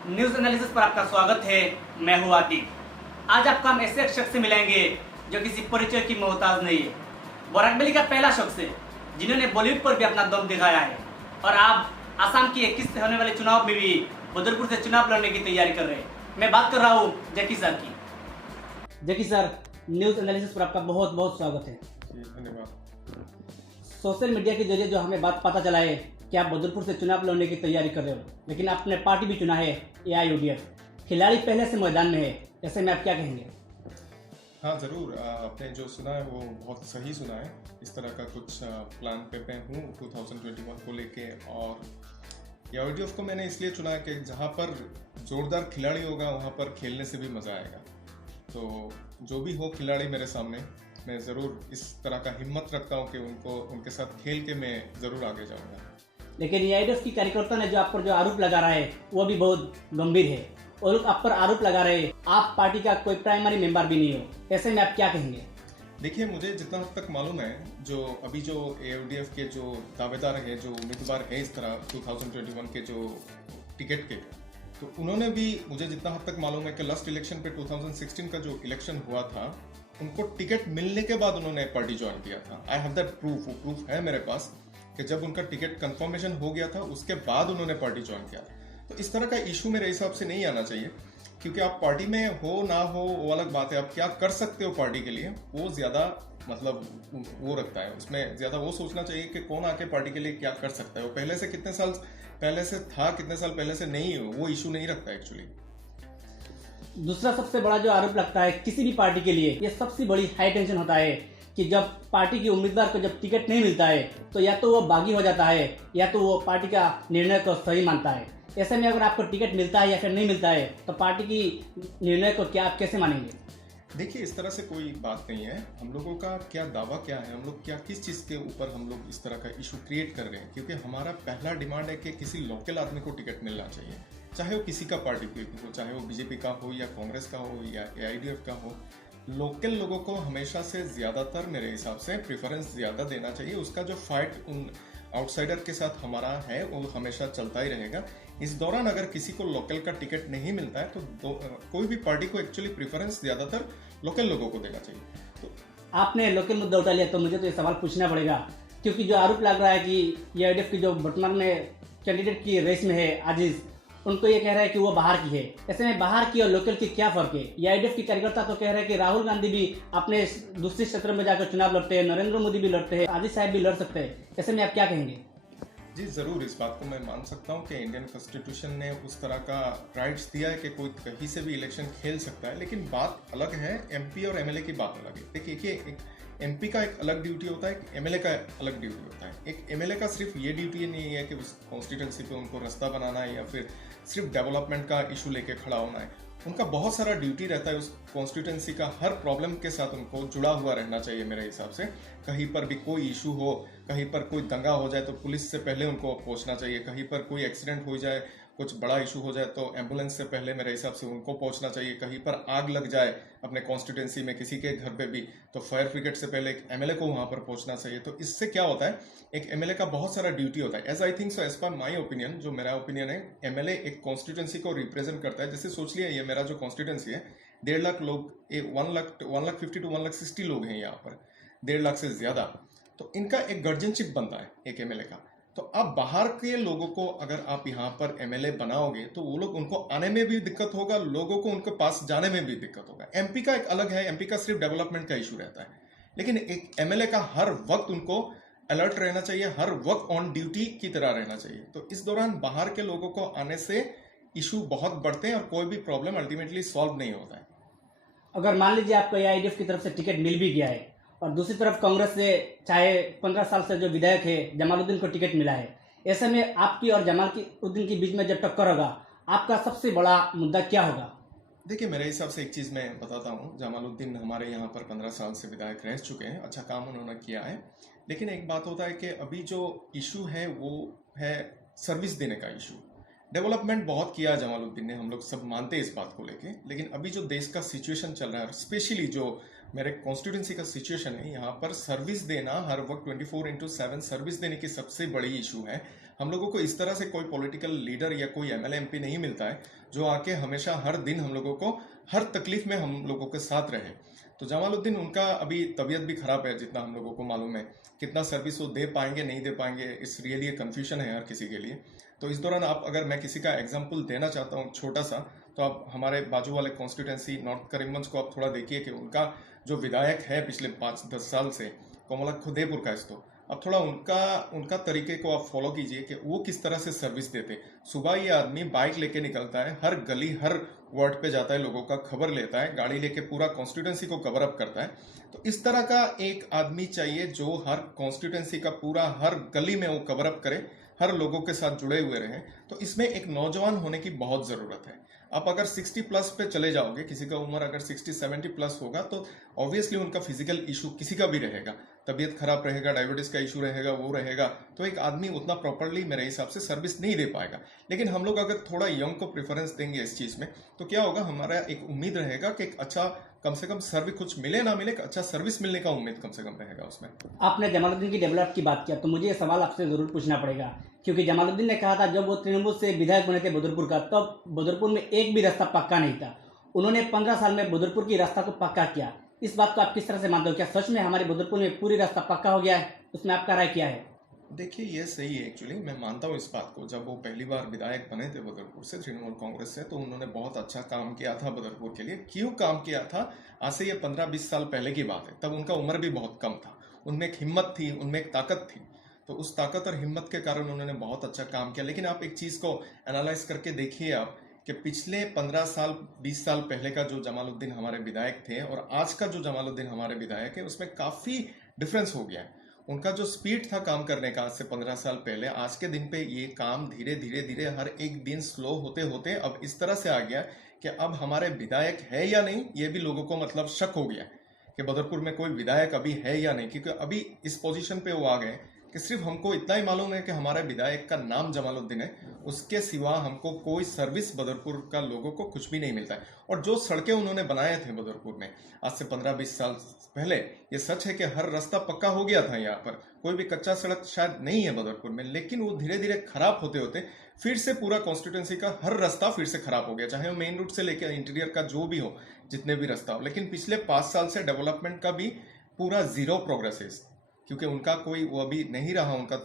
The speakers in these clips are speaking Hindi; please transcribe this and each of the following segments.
न्यूज एनालिसिस पर आपका स्वागत है। मैं हूं आतिफ। आज आपको हम ऐसे एक शख्स से मिलाएंगे जो किसी परिचय की मोहताज नहीं है। बराकबेली का पहला शख्स है जिन्होंने बॉलीवुड पर भी अपना दम दिखाया है और आप आसाम की 21 से होने वाले चुनाव में भी बदरपुर से चुनाव लड़ने की तैयारी कर रहे हैं। मैं बात कर रहा हूँ जकी सर की। जकी सर, न्यूज एनालिसिस पर आपका बहुत बहुत स्वागत है। धन्यवाद। सोशल मीडिया के जरिए जो हमें बात पता चला है कि आप बदरपुर से चुनाव लड़ने की तैयारी कर रहे हो, लेकिन आपने पार्टी भी चुना है AIUDF। खिलाड़ी पहले से मैदान में है, ऐसे में आप क्या कहेंगे? हाँ ज़रूर, आपने जो सुना है वो बहुत सही सुना है। इस तरह का कुछ प्लान पे मैं हूँ 2021 को लेके। और AIUDF को मैंने इसलिए चुना है कि जहाँ पर जोरदार खिलाड़ी होगा वहाँ पर खेलने से भी मज़ा आएगा। तो जो भी हो खिलाड़ी मेरे सामने, मैं ज़रूर इस तरह का हिम्मत रखता हूँ कि उनके साथ खेल के मैं ज़रूर आगे जाऊँगा। लेकिन AIUDF की कार्यकर्ता ने जो आप पर जो आरोप लगा रहा है वो भी बहुत गंभीर है। और लोग आप पर आरोप लगा रहे हैं आप पार्टी का कोई प्राइमरी मेंबर भी नहीं हो, ऐसे में आप क्या कहेंगे? देखिए, मुझे जितना हद तक मालूम है, जो AIUDF के जो दावेदार हैं, जो उम्मीदवार हैं इस तरह 2021 के जो टिकट के, तो उन्होंने भी, मुझे जितना हद तक मालूम है कि लास्ट इलेक्शन पे 2016 का जो इलेक्शन हुआ था, उनको टिकट मिलने के बाद उन्होंने पार्टी ज्वाइन किया था। आई हैव दैट प्रूफ, वो प्रूफ है मेरे पास कि जब उनका टिकट कंफर्मेशन हो गया था उसके बाद उन्होंने पार्टी ज्वाइन किया था। तो इस तरह का इशू मेरे हिसाब से नहीं आना चाहिए, क्योंकि आप पार्टी में हो ना हो वो अलग बात है। आप क्या कर सकते हो पार्टी के लिए, वो ज़्यादा मतलब वो रखता है। उसमें ज़्यादा वो सोचना चाहिए कि कौन आके पार्टी के लिए क्या कर सकता है। वो पहले से कितने साल पहले से था, कितने साल पहले से नहीं, वो इशू नहीं रखता एक्चुअली। दूसरा सबसे बड़ा जो आरोप लगता है किसी भी पार्टी के लिए, ये सबसे बड़ी हाई टेंशन होता है कि जब पार्टी के उम्मीदवार को जब टिकट नहीं मिलता है तो या तो वो बागी हो जाता है या तो वो पार्टी का निर्णय को सही मानता है। ऐसे में अगर आपको टिकट मिलता है या फिर नहीं मिलता है तो पार्टी की निर्णय को क्या आप कैसे मानेंगे? देखिए, इस तरह से कोई बात नहीं है। हम लोगों का क्या दावा क्या है, हम लोग क्या किस चीज़ के ऊपर हम लोग इस तरह का इशू क्रिएट कर रहे हैं, क्योंकि हमारा पहला डिमांड है कि किसी लोकल आदमी को टिकट मिलना चाहिए, चाहे वो किसी का पार्टी कोई भी हो, चाहे वो बीजेपी का हो या कांग्रेस का हो या AIUDF का हो। लोकल लोगों को हमेशा से ज़्यादातर मेरे हिसाब से प्रेफरेंस ज़्यादा देना चाहिए। उसका जो फाइट उन आउटसाइडर के साथ हमारा है वो हमेशा चलता ही रहेगा। इस दौरान अगर किसी को लोकल का टिकट नहीं मिलता है तो कोई भी पार्टी को एक्चुअली प्रेफरेंस ज़्यादातर लोकल लोगों को देना चाहिए। तो आपने लोकल मुद्दा उठा लिया तो मुझे तो ये सवाल पूछना पड़ेगा, क्योंकि जो आरोप लग रहा है कि AIUDF की जो वर्तमान में कैंडिडेट की रेस में है आजीज, उनको ये कह रहा है कि वो बाहर की है। ऐसे में बाहर की और लोकल की क्या फर्क है? AIUDF की कार्यकर्ता तो कह रहे हैं कि राहुल गांधी भी अपने दूसरे क्षेत्र में जाकर चुनाव लड़ते हैं, नरेंद्र मोदी भी लड़ते हैं, आदित्य साहब भी लड़ सकते हैं। ऐसे में आप क्या कहेंगे? जी ज़रूर, इस बात को मैं मान सकता हूँ कि इंडियन कॉन्स्टिट्यूशन ने उस तरह का राइट्स दिया है कि कोई कहीं से भी इलेक्शन खेल सकता है। लेकिन बात अलग है, MP और MLA की बात अलग है। देखिए, एक MP का एक अलग ड्यूटी होता है, एक MLA का अलग ड्यूटी होता है। एक MLA का सिर्फ ये ड्यूटी नहीं है कि उस कॉन्स्टिट्यूंसी पे उनको रास्ता बनाना है या फिर सिर्फ डेवलपमेंट का इशू लेके खड़ा होना है। उनका बहुत सारा ड्यूटी रहता है। उस कॉन्स्टिट्यूंसी का हर प्रॉब्लम के साथ उनको जुड़ा हुआ रहना चाहिए मेरे हिसाब से। कहीं पर भी कोई इशू हो, कहीं पर कोई दंगा हो जाए तो पुलिस से पहले उनको पहुंचना चाहिए। कहीं पर कोई एक्सीडेंट हो जाए, कुछ बड़ा इशू हो जाए तो एम्बुलेंस से पहले मेरे हिसाब से उनको पहुंचना चाहिए। कहीं पर आग लग जाए अपने कॉन्स्टिट्यूंसी में किसी के घर पे भी, तो फायर ब्रिगेड से पहले एक MLA को वहां पर पहुंचना चाहिए। तो इससे क्या होता है, एक MLA का बहुत सारा ड्यूटी होता है। As I think so, as per my opinion, जो मेरा ओपिनियन है, MLA एक कॉन्स्टिट्यूंसी को रिप्रेजेंट करता है। जैसे सोच लिया, ये मेरा जो कॉन्स्टिट्यूंसी है, 1.5 लाख लोग, 150 to 160 लोग हैं यहाँ पर, 1.5 लाख से ज़्यादा। तो इनका एक गार्जियनशिप बनता है एक MLA का। तो अब बाहर के लोगों को अगर आप यहाँ पर MLA बनाओगे तो वो लोग, उनको आने में भी दिक्कत होगा, लोगों को उनके पास जाने में भी दिक्कत होगा। MP का एक अलग है, MP का सिर्फ डेवलपमेंट का इशू रहता है। लेकिन एक MLA का हर वक्त उनको अलर्ट रहना चाहिए, हर वक्त ऑन ड्यूटी की तरह रहना चाहिए। तो इस दौरान बाहर के लोगों को आने से इशू बहुत बढ़ते हैं और कोई भी प्रॉब्लम अल्टीमेटली सॉल्व नहीं होता है। अगर मान लीजिए आपको AIUDF की तरफ से टिकट मिल भी गया है और दूसरी तरफ कांग्रेस से चाहे 15 साल से जो विधायक है जमालुद्दीन को टिकट मिला है, ऐसे में आपकी और जमालुद्दीन के बीच में जब टक्कर होगा, आपका सबसे बड़ा मुद्दा क्या होगा? देखिए, मेरे हिसाब से एक चीज़ मैं बताता हूँ। जमालुद्दीन हमारे यहाँ पर 15 साल से विधायक रह चुके हैं, अच्छा काम उन्होंने किया है। लेकिन एक बात होता है कि अभी जो इशू है वो है सर्विस देने का इशू। डेवलपमेंट बहुत किया जमालुद्दीन ने, हम लोग सब मानते हैं इस बात को लेके। लेकिन अभी जो देश का सिचुएशन चल रहा है, और स्पेशली जो मेरे कॉन्स्टिट्यूंसी का सिचुएशन है, यहाँ पर सर्विस देना हर वक्त 24/7 सर्विस देने की सबसे बड़ी इशू है। हम लोगों को इस तरह से कोई पॉलिटिकल लीडर या कोई एमएलए एमपी नहीं मिलता है जो आके हमेशा हर दिन हम लोगों को हर तकलीफ में हम लोगों के साथ रहे। तो जमालुद्दीन, उनका अभी तबीयत भी खराब है जितना हम लोगों को मालूम है। कितना सर्विस वो दे पाएंगे नहीं दे पाएंगे, इस रियली ये कन्फ्यूजन है हर किसी के लिए। तो इस दौरान आप, अगर मैं किसी का एग्जाम्पल देना चाहता हूँ छोटा सा, तो आप हमारे बाजू वाले कॉन्स्टिट्यूंसी नॉर्थ करीमगंज को आप थोड़ा देखिए कि उनका जो विधायक है पिछले 5-10 साल से, कोमलक खुदेपुर का, इसको अब थोड़ा उनका तरीके को आप फॉलो कीजिए कि वो किस तरह से सर्विस देते। सुबह ये आदमी बाइक लेके निकलता है, हर गली हर वार्ड पे जाता है, लोगों का खबर लेता है, गाड़ी लेके पूरा कॉन्स्टिट्यूंसी को कवर अप करता है। तो इस तरह का एक आदमी चाहिए जो हर कॉन्स्टिट्यूंसी का पूरा हर गली में वो कवर अप करे, हर लोगों के साथ जुड़े हुए रहे। तो इसमें एक नौजवान होने की बहुत ज़रूरत है। आप अगर 60 प्लस पे चले जाओगे, किसी का उम्र अगर 60-70 प्लस होगा, तो ऑब्वियसली उनका फिजिकल इशू किसी का भी रहेगा, तबीयत खराब रहेगा, डायबिटीज का इशू रहेगा, वो रहेगा। तो एक आदमी उतना प्रॉपरली मेरे हिसाब से सर्विस नहीं दे पाएगा। लेकिन हम लोग अगर थोड़ा यंग को प्रेफरेंस देंगे इस चीज़ में, तो क्या होगा, हमारा एक उम्मीद रहेगा कि एक अच्छा, कम से कम सर्विस, कुछ मिले ना मिले, अच्छा सर्विस मिलने का उम्मीद कम से कम रहेगा उसमें। आपने जमालुद्दीन की डेवलप की बात किया, तो मुझे ये सवाल आपसे ज़रूर पूछना पड़ेगा, क्योंकि जमालुद्दीन ने कहा था जब वो तृणमूल से विधायक बने थे बदरपुर का, तब बदरपुर में एक भी रास्ता पक्का नहीं था। उन्होंने 15 साल में बदरपुर की रास्ता को पक्का किया। इस बात को आप किस तरह से मानते हो? क्या सच में हमारे बदरपुर में पूरी रास्ता पक्का हो गया है? उसमें आपका राय क्या है? देखिए, ये सही है, एक्चुअली मैं मानता हूँ इस बात को। जब वो पहली बार विधायक बने थे बदरपुर से, तृणमूल कांग्रेस से, तो उन्होंने बहुत अच्छा काम किया था बदरपुर के लिए। क्यों काम किया था? आज से ये 15-20 साल पहले की बात है। तब उनका उम्र भी बहुत कम था, उनमें एक हिम्मत थी, उनमें एक ताकत थी। तो उस ताकत और हिम्मत के कारण उन्होंने बहुत अच्छा काम किया। लेकिन आप एक चीज़ को एनालाइज करके देखिए आप, कि पिछले 15 साल 20 साल पहले का जो जमालुद्दीन हमारे विधायक थे और आज का जो जमालुद्दीन हमारे विधायक है, उसमें काफ़ी डिफरेंस हो गया है। उनका जो स्पीड था काम करने का आज से 15 साल पहले, आज के दिन पे ये काम धीरे धीरे धीरे हर एक दिन स्लो होते होते अब इस तरह से आ गया कि अब हमारे विधायक है या नहीं, ये भी लोगों को मतलब शक हो गया कि बदरपुर में कोई विधायक अभी है या नहीं। क्योंकि अभी इस पोजीशन पे वो आ गए कि सिर्फ हमको इतना ही मालूम है कि हमारे विधायक का नाम जमालुद्दीन है, उसके सिवा हमको कोई सर्विस बदरपुर का लोगों को कुछ भी नहीं मिलता है। और जो सड़कें उन्होंने बनाए थे बदरपुर में आज से 15-20 साल पहले, ये सच है कि हर रास्ता पक्का हो गया था, यहाँ पर कोई भी कच्चा सड़क शायद नहीं है बदरपुर में। लेकिन वो धीरे धीरे खराब होते होते फिर से पूरा कॉन्स्टिट्यूंसी का हर रास्ता फिर से खराब हो गया, चाहे वो मेन रूट से लेकर इंटीरियर का जो भी हो, जितने भी रास्ता हो। लेकिन पिछले 5 साल से डेवलपमेंट का भी पूरा जीरो प्रोग्रेस है, क्योंकि उनका कोई वो अभी नहीं रहा, उनका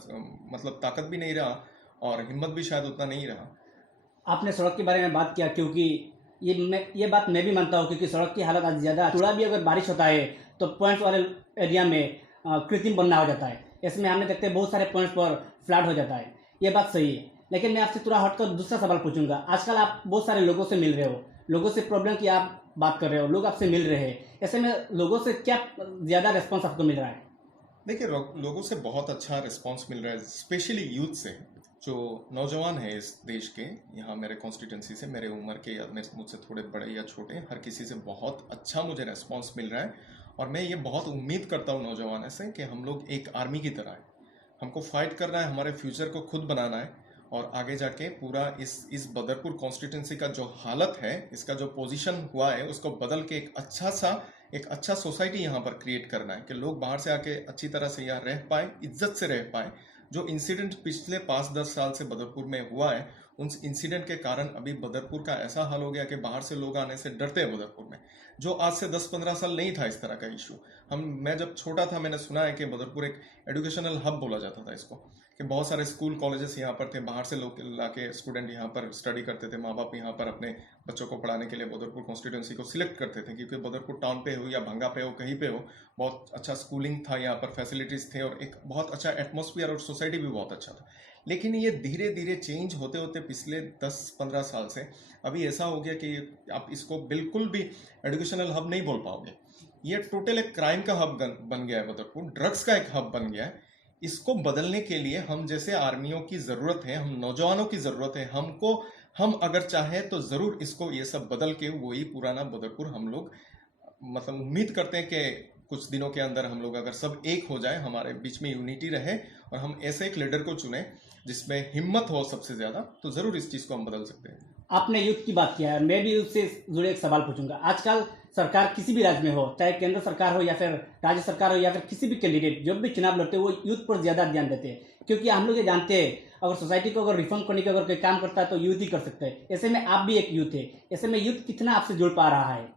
मतलब ताकत भी नहीं रहा और हिम्मत भी शायद उतना नहीं रहा। आपने सड़क के बारे में बात किया, क्योंकि ये बात मैं भी मानता हूँ, क्योंकि सड़क की हालत आज ज़्यादा, थोड़ा भी अगर बारिश होता है तो पॉइंट्स वाले एरिया में कृत्रिम बनना हो जाता है। इसमें हमने देखते हैं बहुत सारे पॉइंट्स पर फ्लड हो जाता है। ये बात सही है, लेकिन मैं आपसे थोड़ा हटकर दूसरा सवाल पूछूंगा। आजकल आप बहुत सारे लोगों से मिल रहे हो, लोगों से प्रॉब्लम की आप बात कर रहे हो, लोग आपसे मिल रहे हैं। ऐसे में लोगों से क्या ज़्यादा रिस्पॉन्स आपको मिल रहा है? देखिए, लोगों से बहुत अच्छा रिस्पांस मिल रहा है, स्पेशली यूथ से, जो नौजवान है इस देश के, यहाँ मेरे कॉन्स्टिट्यूंसी से, मेरे उम्र के या मुझसे थोड़े बड़े या छोटे, हर किसी से बहुत अच्छा मुझे रिस्पांस मिल रहा है। और मैं ये बहुत उम्मीद करता हूँ नौजवान से कि हम लोग एक आर्मी की तरह है, हमको फाइट करना है, हमारे फ्यूचर को खुद बनाना है और आगे जाके पूरा इस बदरपुर कॉन्स्टिट्यूंसी का जो हालत है, इसका जो पोजीशन हुआ है, उसको बदल के एक अच्छा सोसाइटी यहाँ पर क्रिएट करना है कि लोग बाहर से आके अच्छी तरह से यहाँ रह पाए, इज्जत से रह पाए। जो इंसिडेंट पिछले 5-10 साल से बदरपुर में हुआ है, उन इंसिडेंट के कारण अभी बदरपुर का ऐसा हाल हो गया कि बाहर से लोग आने से डरते हैं बदरपुर में, जो आज से 10-15 साल नहीं था इस तरह का इशू। मैं जब छोटा था, मैंने सुना है कि बदरपुर एक एजुकेशनल हब बोला जाता था इसको, कि बहुत सारे स्कूल कॉलेजेस यहाँ पर थे, बाहर से लोग लाके स्टूडेंट यहाँ पर स्टडी करते थे, माँ बाप यहाँ पर अपने बच्चों को पढ़ाने के लिए बदरपुर कॉन्स्टिट्यूंसी को सिलेक्ट करते थे, क्योंकि बदरपुर टाउन पे हो या भंगा पे हो, कहीं पे हो, बहुत अच्छा स्कूलिंग था, यहाँ पर फैसिलिटीज़ थे और एक बहुत अच्छा एटमॉस्फेयर और सोसाइटी भी बहुत अच्छा था। लेकिन ये धीरे धीरे चेंज होते होते पिछले 10-15 साल से अभी ऐसा हो गया कि आप इसको बिल्कुल भी एजुकेशनल हब नहीं बोल पाओगे। ये टोटल एक क्राइम का हब बन गया है बदरपुर, ड्रग्स का एक हब बन गया है। इसको बदलने के लिए हम जैसे आर्मियों की ज़रूरत है, हम नौजवानों की ज़रूरत है। हम अगर चाहें तो ज़रूर इसको ये सब बदल के वही पुराना बदरपुर हम लोग मतलब उम्मीद करते हैं कि कुछ दिनों के अंदर हम लोग अगर सब एक हो जाए, हमारे बीच में यूनिटी रहे और हम ऐसे एक लीडर को चुने जिसमें हिम्मत हो सबसे ज़्यादा, तो ज़रूर इस चीज़ को हम बदल सकते हैं। आपने यूथ की बात किया है, मैं भी यूथ से जुड़े एक सवाल पूछूंगा। आजकल सरकार किसी भी राज्य में हो, चाहे केंद्र सरकार हो या फिर राज्य सरकार हो या फिर किसी भी कैंडिडेट जब भी चुनाव लड़ते हैं, वो यूथ पर ज़्यादा ध्यान देते हैं, क्योंकि हम लोग ये जानते हैं अगर सोसाइटी को अगर रिफॉर्म करने का अगर कोई काम करता है तो यूथ ही कर सकता है। ऐसे में आप भी एक यूथ है, ऐसे में यूथ कितना आपसे जुड़ पा रहा है?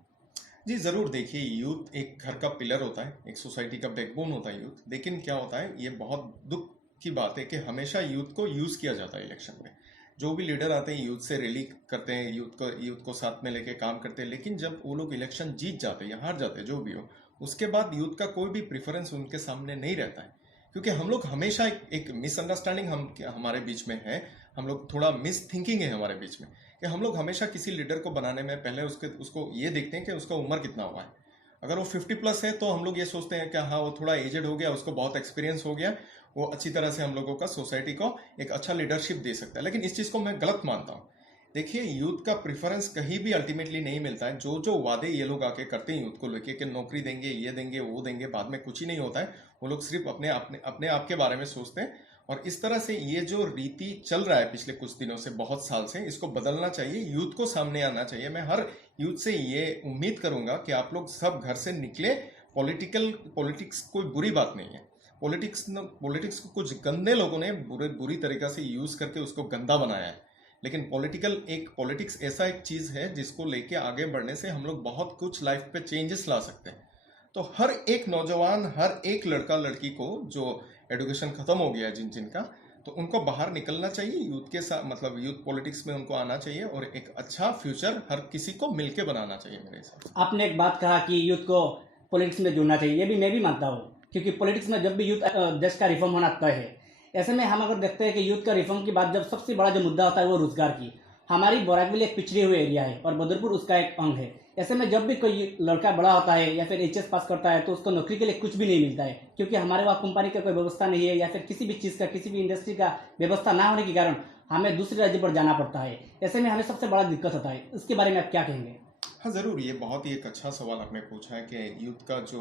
जी ज़रूर, देखिए यूथ एक घर का पिलर होता है, एक सोसाइटी का बैकबोन होता है यूथ। लेकिन क्या होता है, ये बहुत दुख की बात है कि हमेशा यूथ को यूज़ किया जाता है इलेक्शन में। जो भी लीडर आते हैं यूथ से रैली करते हैं, यूथ को साथ में लेके काम करते हैं, लेकिन जब वो लोग इलेक्शन जीत जाते हैं या हार जाते हैं जो भी हो, उसके बाद यूथ का कोई भी प्रेफरेंस उनके सामने नहीं रहता है। क्योंकि हम लोग हमेशा एक मिसअंडरस्टैंडिंग हमारे बीच में है, हम लोग थोड़ा मिस थिंकिंग है हमारे बीच में, कि हम लोग हमेशा किसी लीडर को बनाने में पहले उसको ये देखते हैं कि उसका उम्र कितना हुआ है। अगर वो 50+ है तो हम लोग ये सोचते हैं कि हाँ वो थोड़ा एजेड हो गया, उसको बहुत एक्सपीरियंस हो गया, वो अच्छी तरह से हम लोगों का सोसाइटी को एक अच्छा लीडरशिप दे सकता है। लेकिन इस चीज़ को मैं गलत मानता हूँ। देखिए यूथ का प्रेफरेंस कहीं भी अल्टीमेटली नहीं मिलता है। जो जो वादे ये लोग आके करते हैं यूथ को लेके कि नौकरी देंगे, ये देंगे, वो देंगे, बाद में कुछ ही नहीं होता है। वो लोग सिर्फ अपने आप के बारे में सोचते हैं। और इस तरह से ये जो रीति चल रहा है पिछले कुछ दिनों से, बहुत साल से, इसको बदलना चाहिए। यूथ को सामने आना चाहिए। मैं हर यूथ से ये उम्मीद करूंगा कि आप लोग सब घर से निकले। पॉलिटिक्स कोई बुरी बात नहीं है। पॉलिटिक्स को कुछ गंदे लोगों ने बुरी तरीका से यूज करके उसको गंदा बनाया है। लेकिन पॉलिटिक्स ऐसा एक चीज है जिसको लेके आगे बढ़ने से हम लोग बहुत कुछ लाइफ पे चेंजेस ला सकते हैं। तो हर एक नौजवान, हर एक लड़का लड़की को जो एजुकेशन खत्म हो गया है जिनका, तो उनको बाहर निकलना चाहिए, यूथ के साथ मतलब यूथ पॉलिटिक्स में उनको आना चाहिए और एक अच्छा फ्यूचर हर किसी को मिलके बनाना चाहिए मेरे हिसाब से। आपने एक बात कहा कि यूथ को पॉलिटिक्स में जुड़ना चाहिए, ये भी मैं भी मानता हूँ, क्योंकि पॉलिटिक्स में जब भी यूथ देश का रिफॉर्म होना तय है। ऐसे में हम अगर देखते हैं कि यूथ का रिफॉर्म की बात, जब सबसे बड़ा जो मुद्दा होता है वो रोजगार की। हमारी बोराकबिल एक पिछड़े हुए एरिया है और बदरपुर उसका एक अंग है। ऐसे में जब भी कोई लड़का बड़ा होता है या फिर एचएस पास करता है तो उसको नौकरी के लिए कुछ भी नहीं मिलता है, क्योंकि हमारे वहाँ कंपनी का कोई व्यवस्था नहीं है या फिर किसी भी चीज़ का, किसी भी इंडस्ट्री का व्यवस्था ना होने के कारण हमें दूसरे राज्य पर जाना पड़ता है। ऐसे में हमें सबसे बड़ा दिक्कत होता है। इसके बारे में आप क्या कहेंगे? हाँ ज़रूर, ये बहुत ही एक अच्छा सवाल आपने पूछा है कि यूथ का जो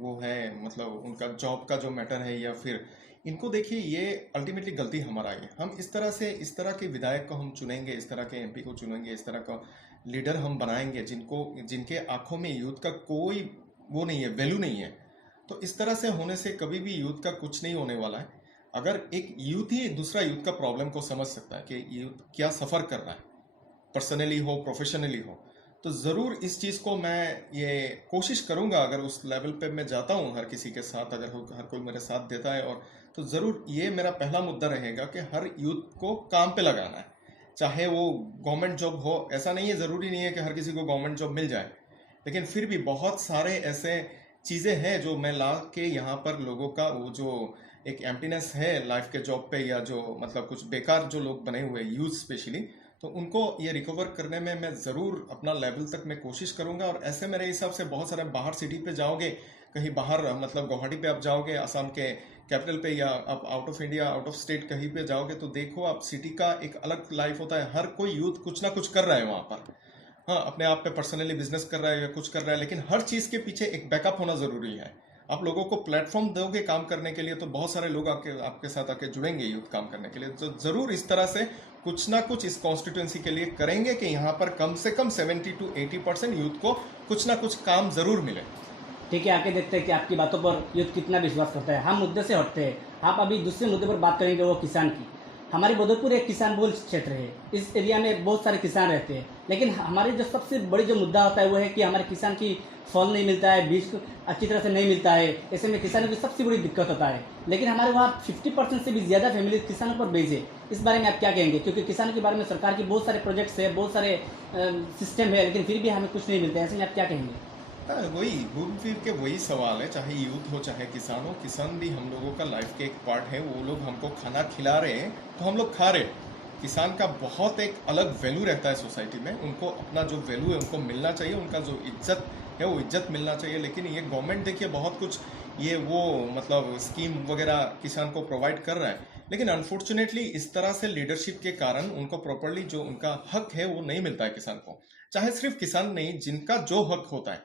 वो है, मतलब उनका जॉब का जो मैटर है, या फिर इनको देखिए, ये अल्टीमेटली गलती हमारा है। हम इस तरह के विधायक को हम चुनेंगे, इस तरह के एमपी को चुनेंगे, इस तरह का लीडर हम बनाएंगे जिनके आंखों में यूथ का कोई वो नहीं है, वैल्यू नहीं है। तो इस तरह से होने से कभी भी यूथ का कुछ नहीं होने वाला है। अगर एक यूथ ही दूसरा यूथ का प्रॉब्लम को समझ सकता है कि यूथ क्या सफ़र कर रहा है, पर्सनली हो, प्रोफेशनली हो, तो ज़रूर इस चीज़ को मैं ये कोशिश करूँगा। अगर उस लेवल पे मैं जाता हूँ हर किसी के साथ, अगर हर कोई मेरे साथ देता है, और तो ज़रूर ये मेरा पहला मुद्दा रहेगा कि हर यूथ को काम पे लगाना है। चाहे वो गवर्नमेंट जॉब हो, ऐसा नहीं है, ज़रूरी नहीं है कि हर किसी को गवर्नमेंट जॉब मिल जाए, लेकिन फिर भी बहुत सारे ऐसे चीज़ें हैं जो मैं ला के यहाँ पर लोगों का वो जो एक एम्प्टीनेस है लाइफ के जॉब पे, या जो मतलब कुछ बेकार जो लोग बने हुए यूथ स्पेशली, तो उनको ये रिकवर करने में मैं ज़रूर अपना लेवल तक मैं कोशिश करूँगा। और ऐसे मेरे हिसाब से बहुत सारे बाहर सिटी पे जाओगे, कहीं बाहर मतलब गुवाहाटी पे आप जाओगे, असम के कैपिटल पे, या आप out of India, out of state कहीं पे जाओगे, तो देखो आप सिटी का एक अलग लाइफ होता है। हर कोई यूथ कुछ ना कुछ कर रहा है वहाँ पर। हाँ, अपने आप पे पर्सनली बिजनेस कर रहा है या कुछ कर रहा है, लेकिन हर चीज़ के पीछे एक बैकअप होना ज़रूरी है। आप लोगों को प्लेटफॉर्म दोगे काम करने के लिए, तो बहुत सारे लोग आपके साथ आके जुड़ेंगे यूथ काम करने के लिए। तो ज़रूर इस तरह से कुछ ना कुछ इस कॉन्स्टिट्यूंसी के लिए करेंगे कि यहाँ पर कम से कम 70 to 80% यूथ को कुछ ना कुछ काम ज़रूर मिले। ठीक है, आके देखते हैं कि आपकी बातों पर यूथ कितना विश्वास करता है। हम मुद्दे से हटते हैं, आप अभी दूसरे मुद्दे पर बात करेंगे, वो किसान की। हमारी बदरपुर एक किसान बहुल क्षेत्र है, इस एरिया में बहुत सारे किसान रहते हैं, लेकिन हमारे जो सबसे बड़ी जो मुद्दा होता है वो है कि हमारे किसान की फल नहीं मिलता है, बीज अच्छी तरह से नहीं मिलता है। ऐसे में किसानों की सबसे बड़ी दिक्कत होता है। लेकिन हमारे वहाँ 50% से भी ज़्यादा फैमिली किसानों पर बेस्ड है। इस बारे में आप क्या कहेंगे? क्योंकि किसानों के बारे में सरकार की बहुत सारे प्रोजेक्ट्स है, बहुत सारे सिस्टम है, लेकिन फिर भी हमें कुछ नहीं मिलता है। ऐसे में आप क्या कहेंगे? हाँ, वही घूम फिर के वही सवाल है, चाहे यूथ हो चाहे किसान हो। किसान भी हम लोगों का लाइफ के एक पार्ट है। वो लोग हमको खाना खिला रहे हैं तो हम लोग खा रहे हैं। किसान का बहुत एक अलग वैल्यू रहता है सोसाइटी में। उनको अपना जो वैल्यू है उनको मिलना चाहिए, उनका जो इज्जत है वो इज्जत मिलना चाहिए। लेकिन ये गवर्नमेंट देखिए बहुत कुछ ये वो मतलब स्कीम वगैरह किसान को प्रोवाइड कर रहा है, लेकिन अनफॉर्चुनेटली इस तरह से लीडरशिप के कारण उनको प्रॉपरली जो उनका हक है वो नहीं मिलता है किसान को। चाहे सिर्फ किसान नहीं, जिनका जो हक होता है,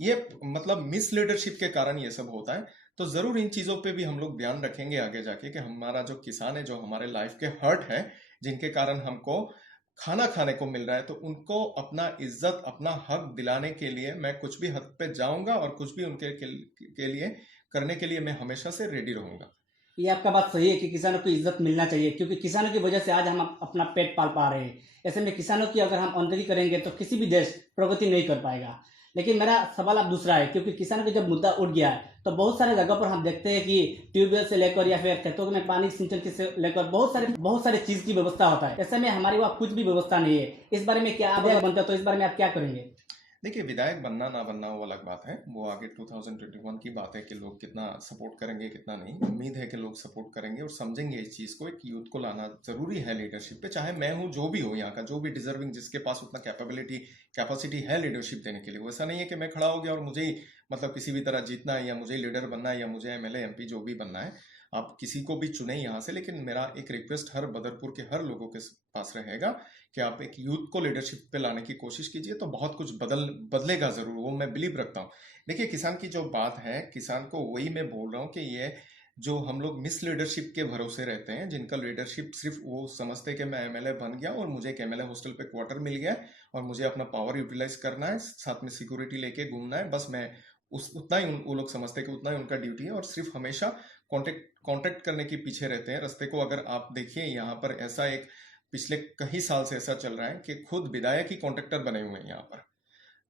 ये मतलब मिस लीडरशिप के कारण ये सब होता है। तो जरूर इन चीजों पे भी हम लोग ध्यान रखेंगे आगे जाके कि हमारा जो किसान है, जो हमारे लाइफ के हर्ट है, जिनके कारण हमको खाना खाने को मिल रहा है, तो उनको अपना इज्जत, अपना हक दिलाने के लिए मैं कुछ भी हद पे जाऊंगा और कुछ भी उनके के लिए करने के लिए मैं हमेशा से रेडी रहूंगा। ये आपका बात सही है कि किसानों को इज्जत मिलना चाहिए, क्योंकि किसानों की वजह से आज हम अपना पेट पाल पा रहे हैं। ऐसे में किसानों की अगर हम अनदेखी करेंगे तो किसी भी देश प्रगति नहीं कर पाएगा। लेकिन मेरा सवाल अब दूसरा है, क्योंकि किसानों का जब मुद्दा उठ गया है तो बहुत सारे जगह पर हम देखते हैं कि ट्यूबवेल से लेकर या फिर खेतों में पानी सिंचन की से लेकर बहुत सारे चीज की व्यवस्था होता है। ऐसे में हमारे वहाँ कुछ भी व्यवस्था नहीं है। इस बारे में क्या आप बनते हो, तो इस बारे में आप क्या करेंगे? देखिए, विधायक बनना ना बनना वो अलग बात है, वो आगे 2021 की बात है कि लोग कितना सपोर्ट करेंगे कितना नहीं। उम्मीद है कि लोग सपोर्ट करेंगे और समझेंगे इस चीज़ को। एक यूथ को लाना जरूरी है लीडरशिप पे, चाहे मैं हूँ जो भी हो यहाँ का, जो भी डिजर्विंग, जिसके पास उतना कैपेसिटी है लीडरशिप देने के लिए। वो ऐसा नहीं है कि मैं खड़ा हो गया और मुझे ही मतलब किसी भी तरह जीतना है या मुझे लीडर बनना है या मुझे एमएलए एमपी जो भी बनना है। आप किसी को भी चुने यहाँ से, लेकिन मेरा एक रिक्वेस्ट हर बदरपुर के हर लोगों के पास रहेगा कि आप एक यूथ को लीडरशिप पे लाने की कोशिश कीजिए, तो बहुत कुछ बदलेगा ज़रूर, वो मैं बिलीव रखता हूँ। देखिए, किसान की जो बात है, किसान को वही मैं बोल रहा हूँ कि ये जो हम लोग मिस लीडरशिप के भरोसे रहते हैं, जिनका लीडरशिप सिर्फ वो समझते हैं कि मैं एमएलए बन गया और मुझे एक एमएलए हॉस्टल पे क्वार्टर मिल गया है और मुझे अपना पावर यूटिलाइज करना है, साथ में सिक्योरिटी लेके घूमना है, बस मैं उस उतना ही वो लोग समझते हैं कि उतना ही उनका ड्यूटी है और सिर्फ हमेशा कॉन्टेक्ट करने के पीछे रहते हैं। रास्ते को अगर आप देखिए, यहाँ पर ऐसा एक पिछले कई साल से ऐसा चल रहा है कि खुद विधायक ही कॉन्ट्रैक्टर बने हुए हैं यहाँ पर।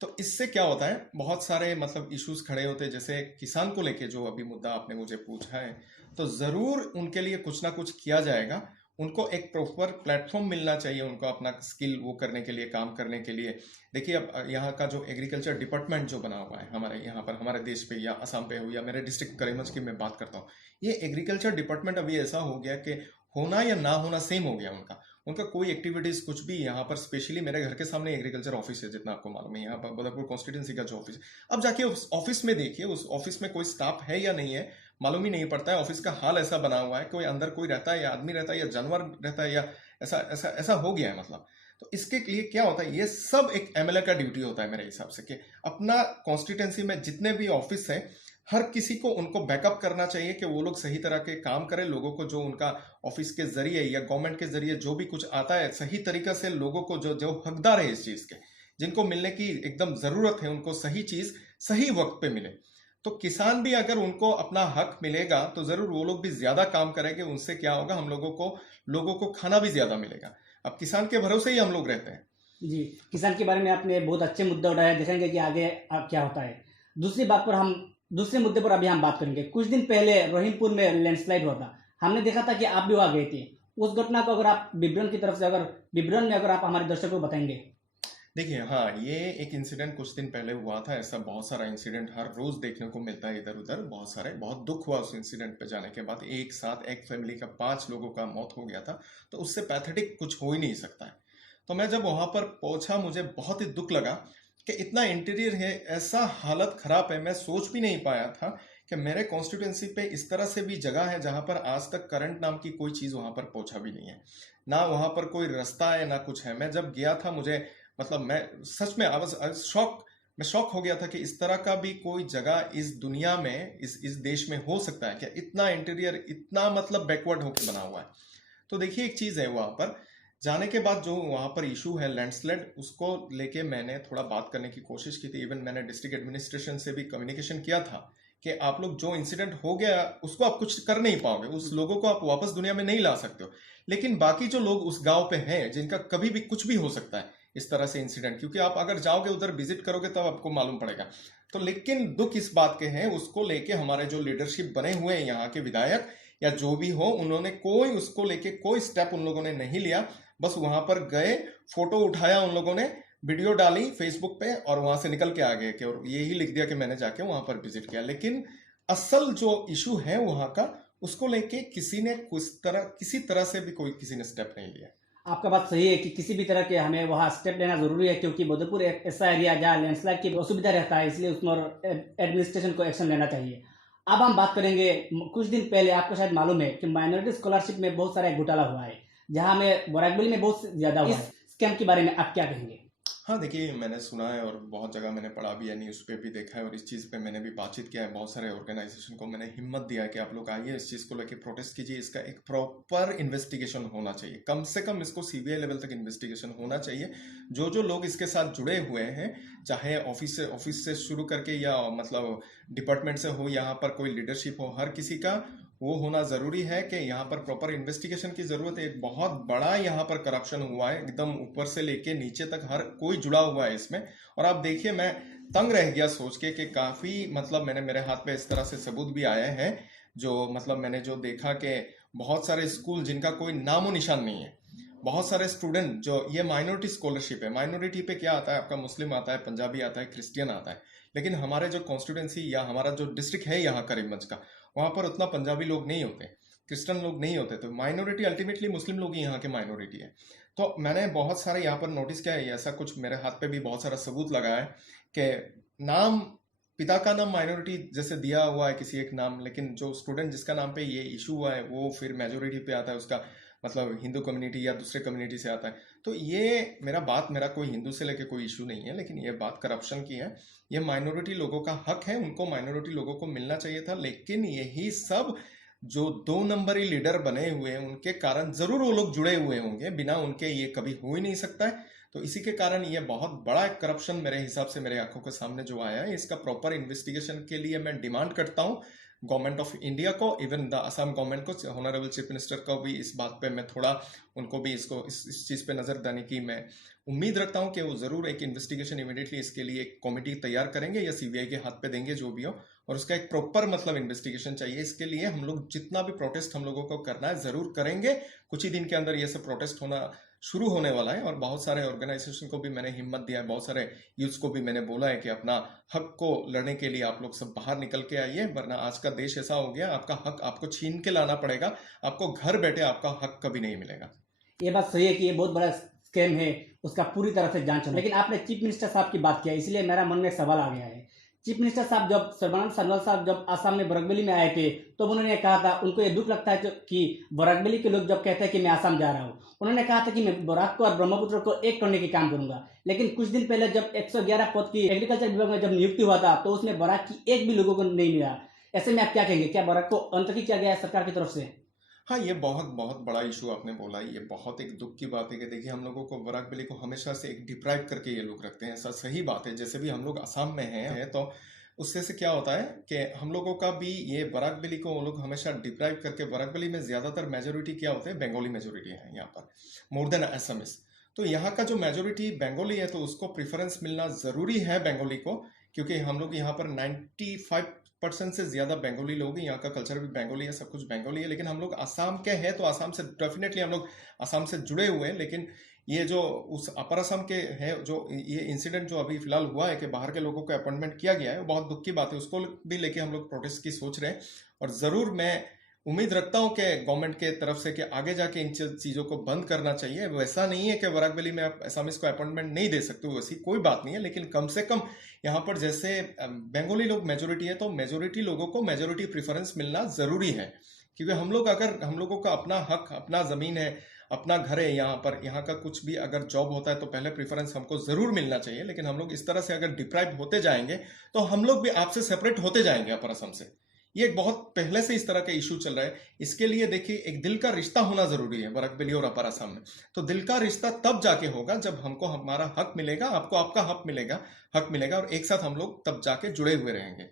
तो इससे क्या होता है, बहुत सारे मतलब इश्यूज खड़े होते हैं। जैसे किसान को लेके जो अभी मुद्दा आपने मुझे पूछा है, तो जरूर उनके लिए कुछ ना कुछ किया जाएगा। उनको एक प्रॉपर प्लेटफॉर्म मिलना चाहिए, उनको अपना स्किल वो करने के लिए, काम करने के लिए। देखिए, अब यहाँ का जो एग्रीकल्चर डिपार्टमेंट जो बना हुआ है हमारे यहाँ पर, हमारे देश पे या असम पे हो या मेरे डिस्ट्रिक्ट करीमगंज की मैं बात करता हूँ, ये एग्रीकल्चर डिपार्टमेंट अभी ऐसा हो गया कि होना या ना होना सेम हो गया उनका। उनका कोई एक्टिविटीज कुछ भी यहाँ पर, स्पेशली मेरे घर के सामने एग्रीकल्चर ऑफिस है, जितना आपको मालूम है, यहाँ पर बदरपुर कॉन्स्टिट्यूंसी का जो ऑफिस है। अब जाके उस ऑफिस में देखिए, उस ऑफिस में कोई स्टाफ है या नहीं है, मालूम ही नहीं पड़ता है। ऑफिस का हाल ऐसा बना हुआ है, कोई अंदर कोई रहता है या आदमी रहता है या जानवर रहता है, या ऐसा ऐसा ऐसा हो गया है मतलब। तो इसके लिए क्या होता है, ये सब एक एमएलए का ड्यूटी होता है मेरे हिसाब से, कि अपना कॉन्स्टिट्यूंसी में जितने भी ऑफिस है, हर किसी को उनको बैकअप करना चाहिए कि वो लोग सही तरह के काम करें। लोगों को जो उनका ऑफिस के जरिए या गवर्नमेंट के जरिए जो भी कुछ आता है, सही तरीके से लोगों को जो जो हकदार है इस चीज के, जिनको मिलने की एकदम जरूरत है, उनको सही चीज सही वक्त पे मिले। तो किसान भी अगर उनको अपना हक मिलेगा तो जरूर वो लोग भी ज्यादा काम करेंगे। उनसे क्या होगा, हम लोगों को खाना भी ज्यादा मिलेगा। अब किसान के भरोसे ही हम लोग रहते हैं। जी, किसान के बारे में आपने बहुत अच्छे मुद्दे उठाए, देखेंगे कि आगे क्या होता है। दूसरी बात पर हम दूसरे मुद्दे पर अभी हम बात करेंगे। कुछ दिन पहले रहीमपुर में लैंडस्लाइड हुआ था, हमने देखा था कि आप भी वहाँ गए थे। उस घटना को अगर आप विवरण में अगर आप हमारे दर्शकों को बताएंगे। देखिए, हाँ, ये एक इंसिडेंट कुछ दिन पहले हुआ था। ऐसा बहुत सारा इंसिडेंट हर रोज देखने को मिलता है इधर उधर, बहुत सारे। बहुत दुख हुआ उस इंसिडेंट पे जाने के बाद। एक साथ एक फैमिली का 5 लोगों का मौत हो गया था, तो उससे पैथेटिक कुछ हो ही नहीं सकता है। तो मैं जब वहां पर पहुंचा, मुझे बहुत ही दुख लगा कि इतना इंटीरियर है, ऐसा हालत खराब है। मैं सोच भी नहीं पाया था कि मेरे कॉन्स्टिट्यूंसी पे इस तरह से भी जगह है जहां पर आज तक करंट नाम की कोई चीज वहां पर पहुंचा भी नहीं है, ना वहां पर कोई रास्ता है ना कुछ है। मैं जब गया था, मुझे मतलब मैं सच में मैं शॉक हो गया था कि इस तरह का भी कोई जगह इस दुनिया में, इस देश में हो सकता है क्या? इतना इंटीरियर, इतना मतलब बैकवर्ड होकर बना हुआ है। तो देखिए, एक चीज है, वहां पर जाने के बाद जो वहां पर इशू है लैंडस्लाइड, उसको लेके मैंने थोड़ा बात करने की कोशिश की थी। इवन मैंने डिस्ट्रिक्ट एडमिनिस्ट्रेशन से भी कम्युनिकेशन किया था कि आप लोग, जो इंसिडेंट हो गया उसको आप कुछ कर नहीं पाओगे, उस लोगों को आप वापस दुनिया में नहीं ला सकते हो, लेकिन बाकी जो लोग उस गांव पे हैं, जिनका कभी भी कुछ भी हो सकता है इस तरह से इंसिडेंट, क्योंकि आप अगर जाओगे उधर विजिट करोगे तब आपको मालूम पड़ेगा। तो लेकिन दुख इस बात के हैं, उसको लेके हमारे जो लीडरशिप बने हुए हैं यहाँ के विधायक या जो भी हो, उन्होंने कोई उसको लेके कोई स्टेप उन लोगों ने नहीं लिया। बस वहां पर गए, फोटो उठाया उन लोगों ने, वीडियो डाली फेसबुक पे और वहां से निकल के आ गए कि, और यही लिख दिया कि मैंने जाके वहां पर विजिट किया। लेकिन असल जो इशू है वहां का, उसको लेके किसी तरह से भी किसी ने स्टेप नहीं लिया। आपका बात सही है कि किसी भी तरह के हमें वहाँ स्टेप लेना जरूरी है, क्योंकि बदरपुर एक ऐसा एरिया जहाँ लैंडस्लाइड की असुविधा रहता है, इसलिए उसमें एडमिनिस्ट्रेशन को एक्शन लेना चाहिए। अब हम बात करेंगे, कुछ दिन पहले आपको शायद मालूम है कि माइनॉरिटी स्कॉलरशिप में बहुत सारा घोटाला हुआ है, जहाँ में बोराकबिल में बहुत ज्यादा हुआ है। स्कैम के बारे में आप क्या कहेंगे? हाँ, देखिए, मैंने सुना है और बहुत जगह मैंने पढ़ा भी है, न्यूज़ पे भी देखा है, और इस चीज़ पे मैंने भी बातचीत किया है। बहुत सारे ऑर्गेनाइजेशन को मैंने हिम्मत दिया है कि आप लोग आइए, इस चीज़ को लेके प्रोटेस्ट कीजिए, इसका एक प्रॉपर इन्वेस्टिगेशन होना चाहिए। कम से कम इसको सीबीआई लेवल तक इन्वेस्टिगेशन होना चाहिए। जो जो लोग इसके साथ जुड़े हुए हैं, चाहे ऑफिस से शुरू करके या मतलब डिपार्टमेंट से हो, यहाँ पर कोई लीडरशिप हो, हर किसी का वो होना ज़रूरी है कि यहाँ पर प्रॉपर इन्वेस्टिगेशन की ज़रूरत है। एक बहुत बड़ा यहाँ पर करप्शन हुआ है, एकदम ऊपर से लेके नीचे तक हर कोई जुड़ा हुआ है इसमें। और आप देखिए, मैं तंग रह गया सोच के कि काफ़ी मतलब मैंने मेरे हाथ पे इस तरह से सबूत भी आए हैं, जो मतलब मैंने जो देखा कि बहुत सारे स्कूल जिनका कोई नामो निशान नहीं है, बहुत सारे स्टूडेंट जो ये माइनॉरिटी स्कॉलरशिप है। माइनॉरिटी पे क्या आता है आपका, मुस्लिम आता है, पंजाबी आता है, क्रिश्चियन आता है। लेकिन हमारे जो कॉन्स्टिट्यूंसी या हमारा जो डिस्ट्रिक्ट है यहाँ करीमगंज का, वहाँ पर उतना पंजाबी लोग नहीं होते, क्रिश्चियन लोग नहीं होते, तो माइनॉरिटी अल्टीमेटली मुस्लिम लोग ही यहाँ के माइनॉरिटी है। तो मैंने बहुत सारे यहाँ पर नोटिस किया है, ऐसा कुछ मेरे हाथ पे भी बहुत सारा सबूत लगा है कि नाम, पिता का नाम माइनॉरिटी जैसे दिया हुआ है किसी एक नाम, लेकिन जो स्टूडेंट जिसका नाम पे ये इशू हुआ है वो फिर मेजोरिटी पे आता है, उसका मतलब हिंदू कम्युनिटी या दूसरे कम्युनिटी से आता है। तो ये मेरा कोई हिंदू से लेके कोई इशू नहीं है, लेकिन ये बात करप्शन की है। ये माइनॉरिटी लोगों का हक है, उनको माइनॉरिटी लोगों को मिलना चाहिए था। लेकिन यही सब जो 2 नंबरी लीडर बने हुए हैं उनके कारण जरूर वो लोग जुड़े हुए होंगे, बिना उनके ये कभी हो ही नहीं सकता है। तो इसी के कारण ये बहुत बड़ा करप्शन मेरे हिसाब से मेरे आंखों के सामने जो आया है, इसका प्रॉपर इन्वेस्टिगेशन के लिए मैं डिमांड करता हूँ गवर्नमेंट ऑफ इंडिया को, इवन द असम गवर्नमेंट को, ऑनरेबल चीफ मिनिस्टर को भी इस बात पे मैं थोड़ा उनको भी इसको इस चीज़ पे नज़र देने की मैं उम्मीद रखता हूँ कि वो ज़रूर एक इन्वेस्टिगेशन इमीडिएटली इसके लिए एक कमेटी तैयार करेंगे या सीबीआई के हाथ पे देंगे, जो भी हो, और उसका एक प्रॉपर मतलब इन्वेस्टिगेशन चाहिए। इसके लिए हम लोग जितना भी प्रोटेस्ट हम लोगों को करना है ज़रूर करेंगे। कुछ ही दिन के अंदर ये सब प्रोटेस्ट होना शुरू होने वाला है, और बहुत सारे ऑर्गेनाइजेशन को भी मैंने हिम्मत दिया है, बहुत सारे यूथ्स को भी मैंने बोला है कि अपना हक को लड़ने के लिए आप लोग सब बाहर निकल के आइए, वरना आज का देश ऐसा हो गया आपका हक आपको छीन के लाना पड़ेगा, आपको घर बैठे आपका हक कभी नहीं मिलेगा। ये बात सही है कि ये बहुत बड़ा स्कैम है, उसका पूरी तरह से जांच होना। लेकिन आपने चीफ मिनिस्टर साहब की बात किया, इसलिए मेरा मन में सवाल आ गया है। चीफ मिनिस्टर साहब जब सर्बानंद सोनोवाल साहब जब आसाम में बरकबेली में आए थे, तो उन्होंने कहा था उनको ये दुख लगता है कि बरकबेली के लोग जब कहते हैं कि मैं आसाम जा रहा हूँ, उन्होंने कहा था कि मैं बराक को और ब्रह्मपुत्र को एक करने के काम करूंगा। लेकिन कुछ दिन पहले जब 111 पद की एग्रीकल्चर विभाग में जब नियुक्ति हुआ था, तो उसमें बराक की एक भी लोगों को नहीं मिला। ऐसे में आप क्या कहेंगे, क्या बराक को अंतर्की किया गया है सरकार की तरफ से? हाँ, ये बहुत बहुत बड़ा इशू आपने बोला। ये बहुत एक दुख की बात है कि देखिए, हम लोगों को बराकबेली को हमेशा से एक डिप्राइव करके ये लोग रखते हैं। ऐसा सही बात है, जैसे भी हम लोग असम में हैं तो उससे से क्या होता है कि हम लोगों का भी ये बराकबेली को वो लोग हमेशा डिप्राइव करके, बराकबेली में ज़्यादातर मेजोरिटी क्या होते हैं, बंगाली मेजोरिटी है यहाँ पर, मोर देन असमिस। तो यहाँ का जो मेजोरिटी बंगाली है, तो उसको प्रिफरेंस मिलना ज़रूरी है बंगाली को, क्योंकि हम लोग यहाँ पर 95% से ज़्यादा बंगाली लोग हैं। यहाँ का कल्चर भी बंगाली है, सब कुछ बंगाली है। लेकिन हम लोग आसाम के हैं, तो आसाम से डेफिनेटली हम लोग आसाम से जुड़े हुए हैं। लेकिन ये जो उस अपर असम के है, जो ये इंसिडेंट जो अभी फिलहाल हुआ है कि बाहर के लोगों को अपॉइंटमेंट किया गया है, वो बहुत दुख की बात है। उसको भी लेके हम लोग प्रोटेस्ट की सोच रहे हैं, और ज़रूर मैं उम्मीद रखता हूं कि गवर्नमेंट के तरफ से कि आगे जाके इन चीज़ों को बंद करना चाहिए। वैसा नहीं है कि बराकबेली में आप असामीज को अपॉइंटमेंट नहीं दे सकते, वैसी कोई बात नहीं है। लेकिन कम से कम यहाँ पर जैसे बंगाली लोग मेजोरिटी है, तो मेजोरिटी लोगों को मेजोरिटी प्रिफरेंस मिलना ज़रूरी है। क्योंकि हम लोग, अगर हम लोगों का अपना हक, अपना ज़मीन है, अपना घर है यहाँ पर, यहाँ का कुछ भी अगर जॉब होता है तो पहले प्रिफरेंस हमको ज़रूर मिलना चाहिए। लेकिन हम लोग इस तरह से अगर डिप्राइव होते जाएंगे तो हम लोग भी आपसे सेपरेट होते जाएंगे अपर असम से। ये एक बहुत पहले से इस तरह का इशू चल रहा है। इसके लिए देखिए, एक दिल का रिश्ता होना ज़रूरी है बराकबेली और अपर असम में। तो दिल का रिश्ता तब जाके होगा जब हमको हमारा हक मिलेगा, आपको आपका हक मिलेगा, और एक साथ हम लोग तब जाके जुड़े हुए रहेंगे।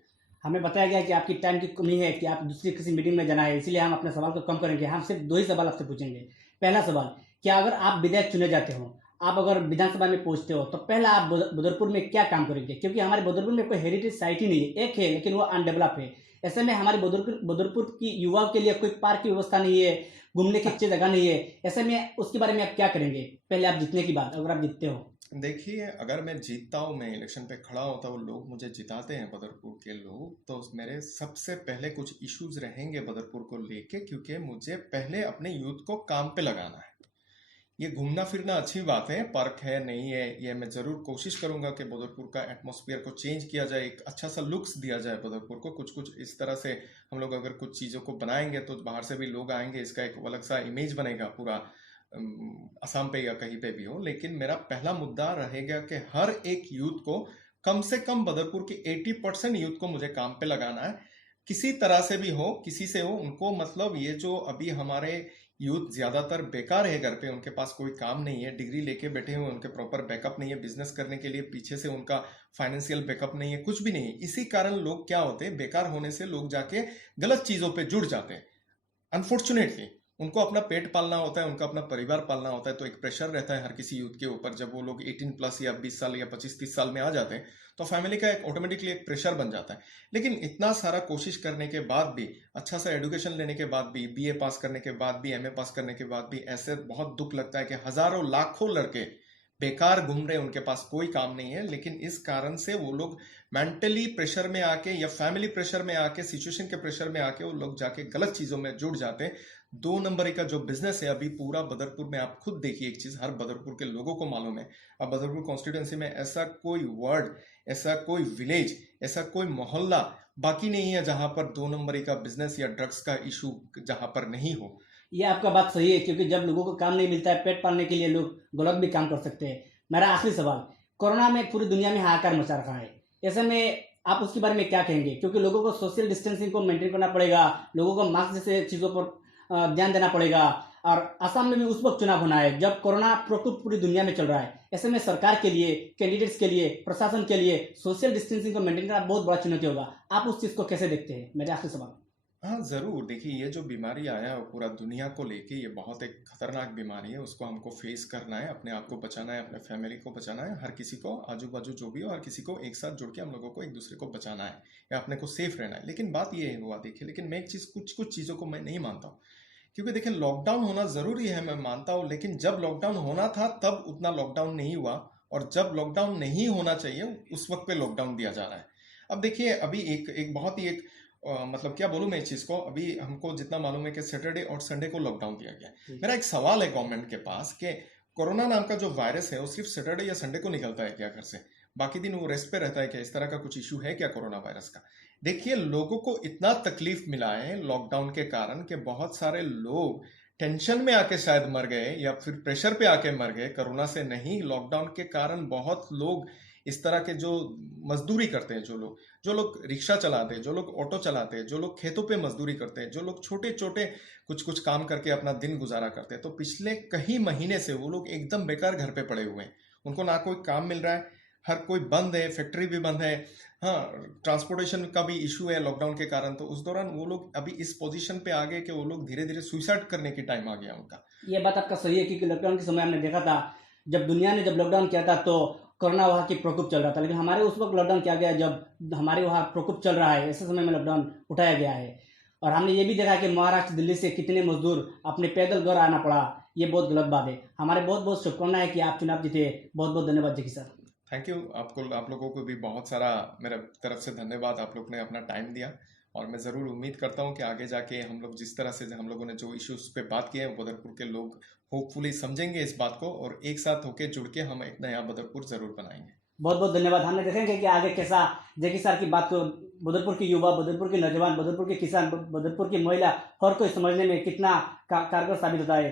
हमें बताया गया कि आपकी टाइम की कमी है, कि आप दूसरी किसी मीटिंग में जाना है, इसलिए हम अपने सवाल को कम करेंगे। हम सिर्फ 2 ही सवाल आपसे पूछेंगे। पहला सवाल, क्या अगर आप विधायक चुने जाते हो, आप अगर विधानसभा में पहुंचते हो, तो पहला आप बदरपुर में क्या काम करेंगे? क्योंकि हमारे बदरपुर में कोई हेरिटेज साइट ही नहीं है, एक है लेकिन वो अनडेवलप है। ऐसे में हमारे बदरपुर की युवाओं के लिए कोई पार्क की व्यवस्था नहीं है, घूमने की अच्छी जगह नहीं है। ऐसे में उसके बारे में आप क्या करेंगे, पहले आप जीतने की बात, अगर आप जीतते हो? देखिए, अगर मैं जीतता हूँ, मैं इलेक्शन पे खड़ा होता हूँ, लोग मुझे जिताते हैं बदरपुर के लोग, तो मेरे सबसे पहले कुछ इश्यूज रहेंगे बदरपुर को लेके, क्योंकि मुझे पहले अपने यूथ को काम पे लगाना है। ये घूमना फिरना अच्छी बात है, पार्क है नहीं है, ये मैं ज़रूर कोशिश करूंगा कि बदरपुर का एटमॉस्फेयर को चेंज किया जाए, एक अच्छा सा लुक्स दिया जाए बदरपुर को। कुछ इस तरह से हम लोग अगर कुछ चीज़ों को बनाएंगे तो बाहर से भी लोग आएंगे, इसका एक अलग सा इमेज बनेगा पूरा असम पे या कहीं पे भी हो। लेकिन मेरा पहला मुद्दा रहेगा कि हर एक यूथ को, कम से कम बदरपुर के 80% यूथ को मुझे काम पे लगाना है, किसी तरह से भी हो, किसी से हो। उनको मतलब ये जो अभी हमारे यूथ ज़्यादातर बेकार है घर पे, उनके पास कोई काम नहीं है, डिग्री लेके बैठे हुए, उनके प्रॉपर बैकअप नहीं है, बिजनेस करने के लिए पीछे से उनका फाइनेंशियल बैकअप नहीं है, कुछ भी नहीं है। इसी कारण लोग क्या होते हैं, बेकार होने से लोग जाके गलत चीज़ों पे जुड़ जाते हैं। अनफॉर्चुनेटली उनको अपना पेट पालना होता है, उनका अपना परिवार पालना होता है, तो एक प्रेशर रहता है हर किसी यूथ के ऊपर। जब वो लोग 18 प्लस या 20 साल या 25-30 साल में आ जाते हैं तो फैमिली का एक ऑटोमेटिकली एक प्रेशर बन जाता है। लेकिन इतना सारा कोशिश करने के बाद भी, अच्छा सा एजुकेशन लेने के बाद भी, बीए पास करने के बाद भी, एमए पास करने के बाद भी, ऐसे बहुत दुख लगता है कि हजारों लाखों लड़के बेकार घूम रहे हैं, उनके पास कोई काम नहीं है। लेकिन इस कारण से वो लोग मेंटली प्रेशर में आके या फैमिली प्रेशर में आके, सिचुएशन के प्रेशर में आके वो लोग जाके गलत चीजों में जुड़ जाते हैं। 2 नंबर का जो बिजनेस है अभी पूरा बदरपुर में, आप खुद देखिए एक चीज, हर बदरपुर के लोगों को मालूम है। अब बदरपुर कॉन्स्टिट्यूंसी में ऐसा कोई वर्ड, ऐसा कोई विलेज, ऐसा कोई मोहल्ला बाकी नहीं है जहां पर 2 नंबर का बिजनेस या ड्रग्स का इशू जहां पर नहीं हो। ये आपका बात सही है, क्योंकि जब लोगों को काम नहीं मिलता है, पेट पालने के लिए लोग गलत भी काम कर सकते हैं। मेरा आखिरी सवाल, कोरोना में पूरी दुनिया में हाहाकार मचा रखा है, ऐसे में आप उसके बारे में क्या कहेंगे? क्योंकि लोगों को सोशल डिस्टेंसिंग को मेंटेन करना पड़ेगा, लोगों को मास्क जैसे चीज़ों पर ध्यान देना पड़ेगा, और असम में भी उस वक्त चुनाव होना है जब कोरोना प्रकोप पूरी दुनिया में चल रहा है। ऐसे में सरकार के लिए, कैंडिडेट्स के लिए, प्रशासन के लिए सोशल डिस्टेंसिंग को मेंटेन करना बहुत बड़ा चुनौती होगा। आप उस चीज़ को कैसे देखते हैं? मेरा आखिरी सवाल। हाँ ज़रूर, देखिए ये जो बीमारी आया है पूरा दुनिया को लेके, ये बहुत एक खतरनाक बीमारी है। उसको हमको फेस करना है, अपने आप को बचाना है, अपने फैमिली को बचाना है, हर किसी को, आजू बाजू जो भी हो, हर किसी को एक साथ जुड़ के हम लोगों को एक दूसरे को बचाना है या अपने को सेफ रहना है। लेकिन बात ये हुआ, देखिए, लेकिन मैं एक चीज़, कुछ चीज़ों को मैं नहीं मानता हूँ। क्योंकि देखिए लॉकडाउन होना ज़रूरी है, मैं मानता हूँ, लेकिन जब लॉकडाउन होना था तब उतना लॉकडाउन नहीं हुआ, और जब लॉकडाउन नहीं होना चाहिए उस वक्त पे लॉकडाउन दिया जा रहा है। अब देखिए अभी एक बहुत ही एक मतलब क्या बोलूँ मैं इस चीज़ को, अभी हमको जितना मालूम है कि सैटरडे और संडे को लॉकडाउन दिया गया है। मेरा एक सवाल है गवर्नमेंट के पास कि कोरोना नाम का जो वायरस है वो सिर्फ सैटरडे या संडे को निकलता है क्या घर से? बाकी दिन वो रेस्ट पे रहता है क्या? इस तरह का कुछ इशू है क्या कोरोना वायरस का? देखिए लोगों को इतना तकलीफ मिला है लॉकडाउन के कारण कि बहुत सारे लोग टेंशन में आके शायद मर गए या फिर प्रेशर पे आके मर गए, कोरोना से नहीं। लॉकडाउन के कारण बहुत लोग इस तरह के जो मजदूरी करते हैं, जो लोग रिक्शा चलाते हैं, जो लोग ऑटो चलाते हैं, जो लोग खेतों पे मजदूरी करते हैं, जो लोग छोटे छोटे कुछ काम करके अपना दिन गुजारा करते हैं, तो पिछले कई महीने से वो लोग एकदम बेकार घर पे पड़े हुए हैं। उनको ना कोई काम मिल रहा है, हर कोई बंद है, फैक्ट्री भी बंद है, हाँ, ट्रांसपोर्टेशन का भी इशू है लॉकडाउन के कारण। तो उस दौरान वो लोग अभी इस पोजीशन पे आ गए कि वो लोग धीरे धीरे सुसाइड करने की टाइम आ गया उनका। ये बात आपका सही है, क्योंकि लॉकडाउन के समय हमने देखा था, जब दुनिया ने जब लॉकडाउन किया था तो कोरोना वहाँ की प्रकोप चल रहा था, लेकिन हमारे उस वक्त लॉकडाउन किया गया जब हमारे वहाँ प्रकोप चल रहा है, ऐसे समय में लॉकडाउन उठाया गया है। और हमने ये भी देखा कि महाराष्ट्र, दिल्ली से कितने मजदूर अपने पैदल घर आना पड़ा। ये बहुत गलत बात है। हमारे बहुत बहुत शुभकामनाएं कि आप चुनाव जीते। बहुत बहुत धन्यवाद जकी सर। थैंक यू, आप लोगों को भी बहुत सारा मेरे तरफ से धन्यवाद। आप लोग ने अपना टाइम दिया, और मैं ज़रूर उम्मीद करता हूँ कि आगे जाके हम लोग जिस तरह से हम लोगों ने जो इश्यूज पे बात की है, बदरपुर के लोग होपफुली समझेंगे इस बात को, और एक साथ होके जुड़ के हम एक नया बदरपुर ज़रूर बनाएंगे। बहुत बहुत धन्यवाद। हमने देखेंगे कि आगे कैसा जकी सर की बात को बदरपुर के युवा, बदरपुर के नौजवान, बदरपुर के किसान, बदरपुर की महिला, हर कोई समझने में कितना कारगर साबित होता है।